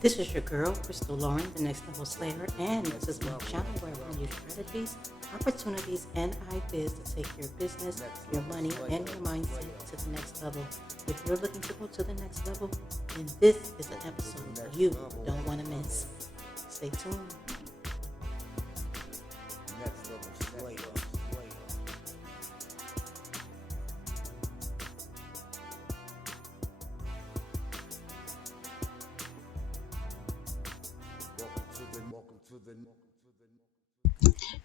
This is your girl, Crystal Lauren, the Next Level Slayer, and this is my channel where I bring you strategies, opportunities, and ideas to take your business, your money, and your mindset to the next level. If you're looking to go to the next level, then this is an episode you don't want to miss. Stay tuned. Next level Slayer.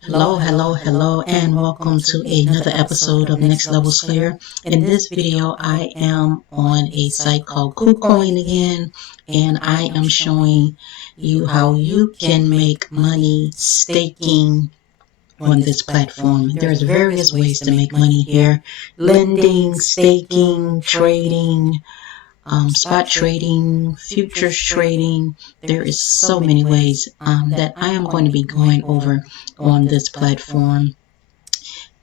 Hello, and welcome to another episode of Next Level Slayer. In this video, I am on a site called Kucoin again, and I am showing you how you can make money staking on this platform. There's various ways to make money here: lending, staking, trading, spot trading, futures trading. There is so many ways that I am going to be going over on this platform.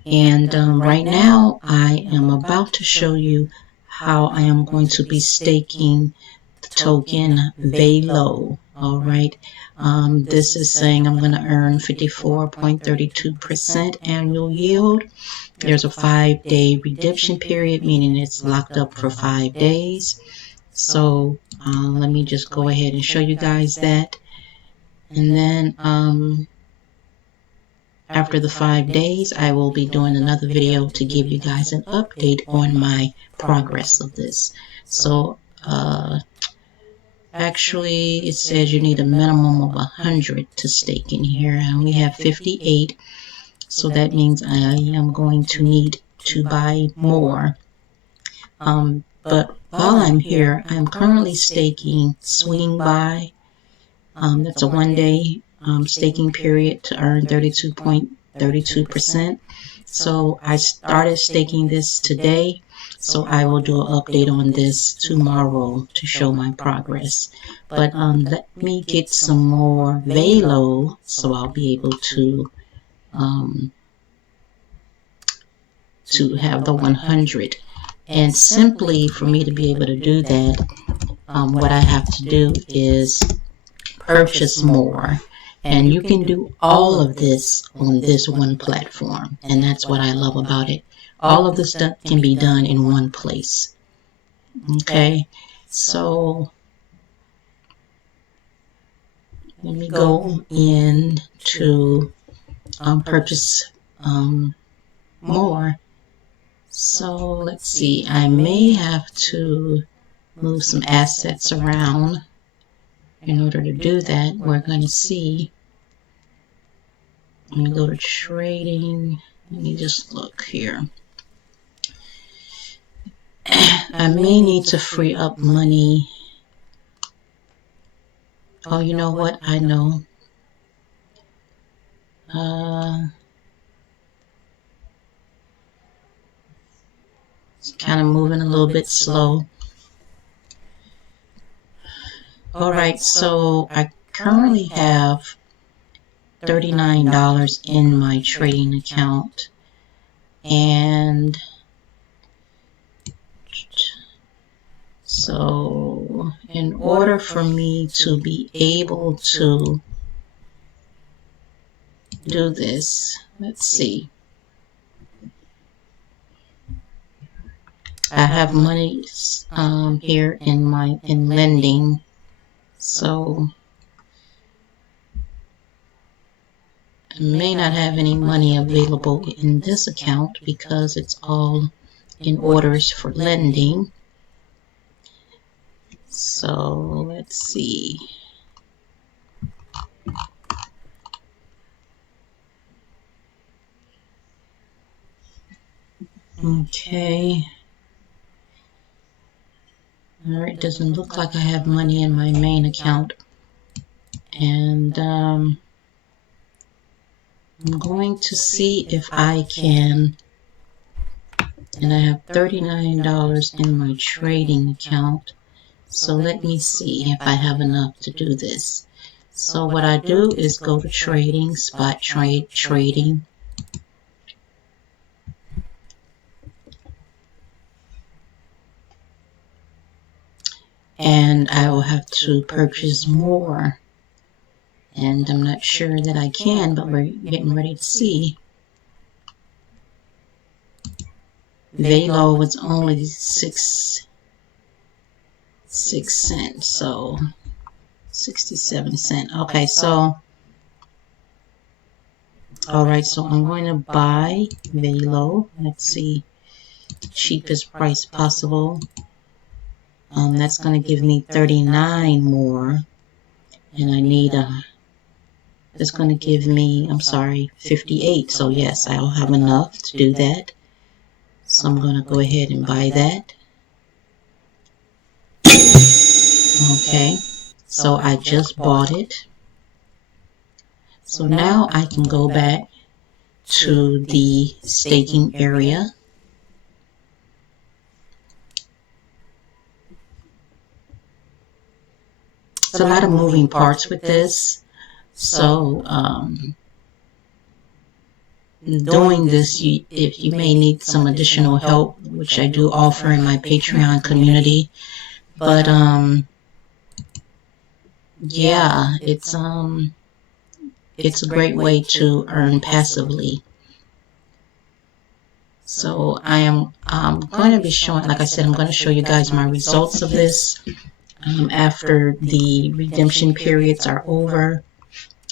And right now I am about to show you how I am going to be staking the token Velo. Alright, this is saying I'm going to earn 54.32% annual yield. There's a 5-day redemption period, meaning it's locked up for 5 days. So let me just go ahead and show you guys that. And then after the 5 days, I will be doing another video to give you guys an update on my progress of this. So actually it says you need a minimum of 100 to stake in here. I only have 58. So that means I am going to need to buy more. But while I'm here, I'm currently staking Swing Buy. That's a 1-day staking period to earn 32.32%. So I started staking this today. So I will do an update on this tomorrow to show my progress. But let me get some more Velo so I'll be able to have the 100. And simply for me to be able to do that, what I have to do is purchase more. And you can do all of this on this one platform. And that's what I love about it. All of this stuff can be done in one place. Okay, so let me go in to purchase more. So let's see, I may have to move some assets around. In order to do that, we're going to see. Let me go to trading. Let me just look here. I may need to free up money. Oh, you know what? I know. It's kind of moving a little bit slow. Alright, so I currently have $39 in my trading account. And so in order for me to be able to do this, let's see. I have money here in lending. So I may not have any money available in this account because it's all in orders for lending. So let's see. Okay. Alright, doesn't look like I have money in my main account. And I'm going to see if I can, and I have $39 in my trading account. So let me see if I have enough to do this. So what I do is go to trading, spot trade, trading. and I will have to purchase more. And I'm not sure that I can, but we're getting ready to see. Velo was only 6 cents, so 67 cents. Okay, so alright, so I'm going to buy Velo. Let's see, cheapest price possible. That's going to give me 39 more, and I need it's going to give me, I'm sorry, 58. So yes, I'll have enough to do that. So I'm going to go ahead and buy that. Okay, so I just bought it. So now I can go back to the staking area. It's a lot of moving parts with this. So doing this, if you may need some additional help, which I do offer in my Patreon community. But yeah, it's a great way to earn passively. So I am going to be showing, like I said, I'm going to show you guys my results of this after the redemption periods are over.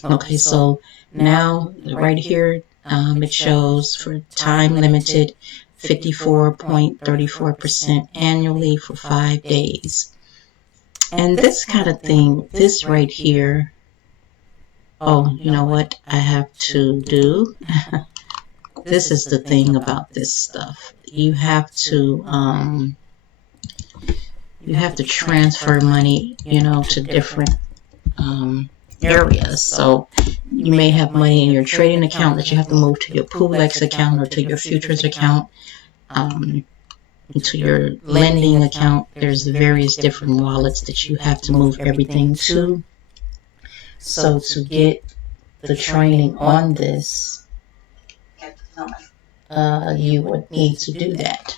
Okay, so now right here it shows for time limited 54.34% annually for 5 days. And this kind of thing, this right here, oh, you know what I have to do? This is the thing about this stuff. You have to transfer money, to different areas. So you may have money in your trading account that you have to move to your PoolX account or to your futures account, to your lending account. There's various different wallets that you have to move everything to. So to get the training on this, you would need to do that.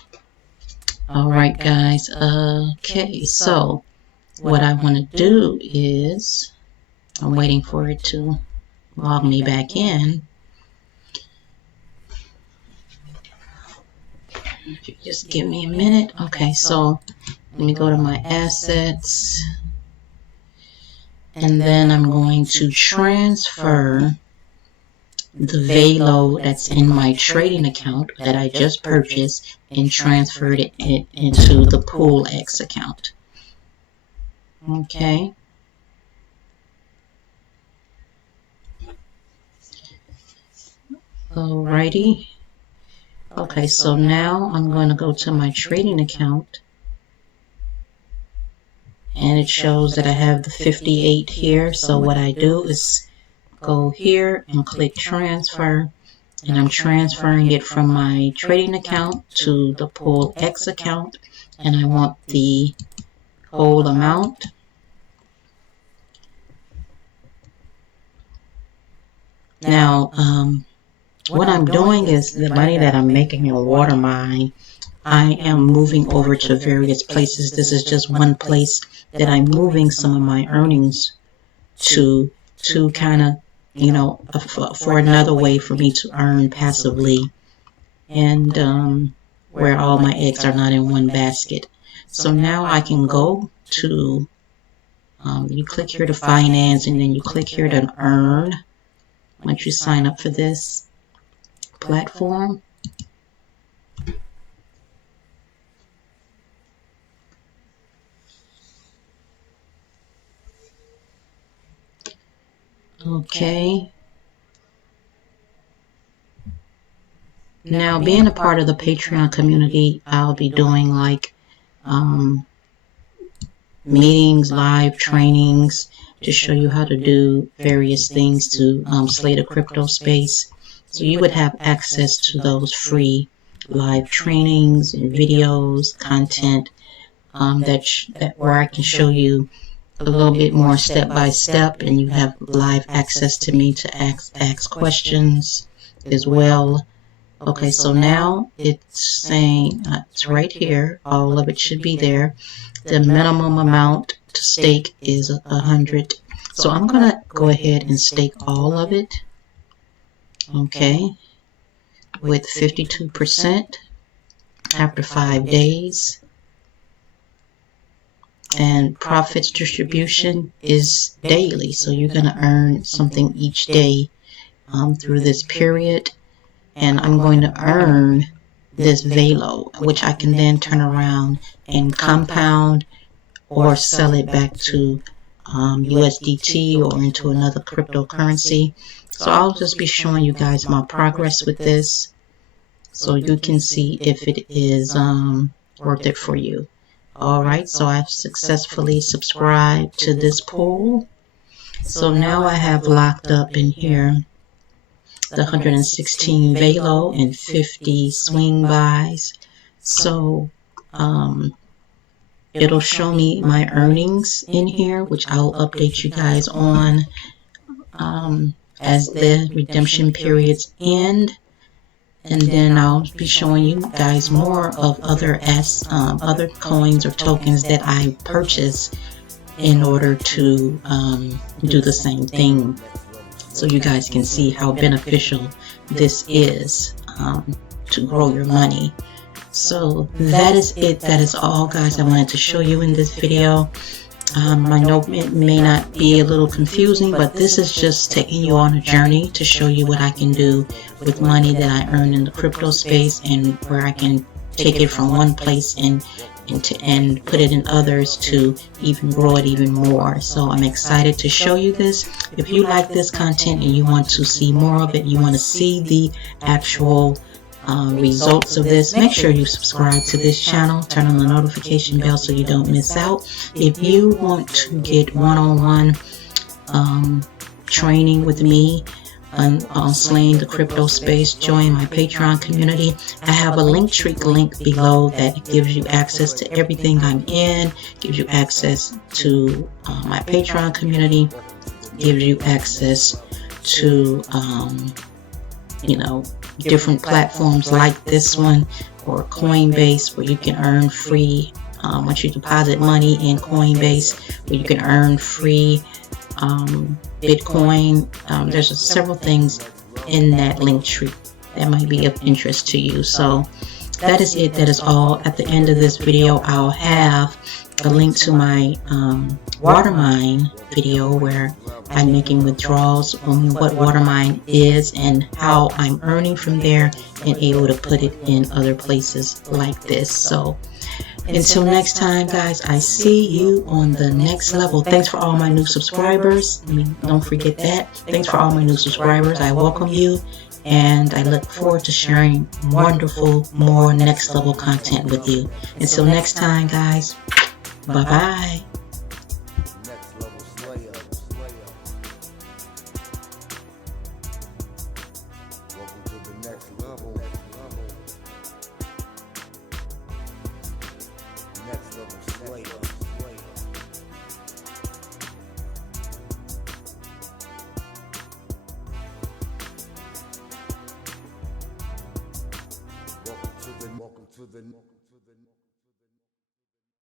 Alright guys, okay, so what I want to do is, I'm waiting for it to log me back in. If you just give me a minute. Okay, so let me go to my assets, and then I'm going to transfer the Velo that's in my trading account that I just purchased and transferred it into the PoolX account. Okay. Alrighty. Okay, so now I'm going to go to my trading account, and it shows that I have the 58 here. So what I do is go here and click transfer, and I'm transferring it from my trading account to the PoolX account, and I want the whole amount. Now, what I'm doing is the money that I'm making in Watermine, I am moving over to various places. This is just one place that I'm moving some of my earnings to kind of, for another way for me to earn passively, and where all my eggs are not in one basket. So now I can go to, you click here to finance, and then you click here to earn once you sign up for this platform. Okay. Now, being a part of the Patreon community, I'll be doing like meetings, live trainings to show you how to do various things to slay the crypto space. So you would have access to those free live trainings and videos, content that where I can show you a little bit more step by step, and you have live access to me to ask questions as well. Okay, so now it's saying it's right here. All of it should be there. The minimum amount to stake is 100. So I'm gonna go ahead and stake all of it. Okay, with 52% after 5 days. And profits distribution is daily, so you're going to earn something each day through this period. And I'm going to earn this velo, which I can then turn around and compound or sell it back to USDT or into another cryptocurrency. So I'll just be showing you guys my progress with this so you can see if it is worth it for you. Alright, so I've successfully subscribed to this pool. So now I have locked up in here the 116 velo and 50 swing buys. So it'll show me my earnings in here, which I'll update you guys on as the redemption periods end. And then I'll be showing you guys more of other coins or tokens that I purchase in order to do the same thing, so you guys can see how beneficial this is to grow your money. So that is it. That is all, guys, I wanted to show you in this video. I know it may not be a little confusing, but this is just taking you on a journey to show you what I can do with money that I earn in the crypto space, and where I can take it from one place and put it in others to even grow it even more. So I'm excited to show you this. If you like this content and you want to see more of it, you want to see the actual results of this, make sure you subscribe to this channel, turn on the notification bell so you don't miss out. If you want to get one-on-one training with me on slaying the crypto space, join my Patreon community. I have a Linktree link below that gives you access to everything I'm in, gives you access to my Patreon community, gives you access to different platforms like this one, or Coinbase, where you can earn free once you deposit money in Coinbase, where you can earn free Bitcoin. There's several things in that link tree that might be of interest to you. So that is it. That is all. At the end of this video, I'll have a link to my Watermine video, where I'm making withdrawals on what Watermine is and how I'm earning from there, and able to put it in other places like this. So until next time, guys, I see you on the next level. Thanks for all my new subscribers. Don't forget that. Thanks for all my new subscribers. I welcome you, and I look forward to sharing wonderful, more next level content with you. Until next time, guys. Bye-bye. Welcome to the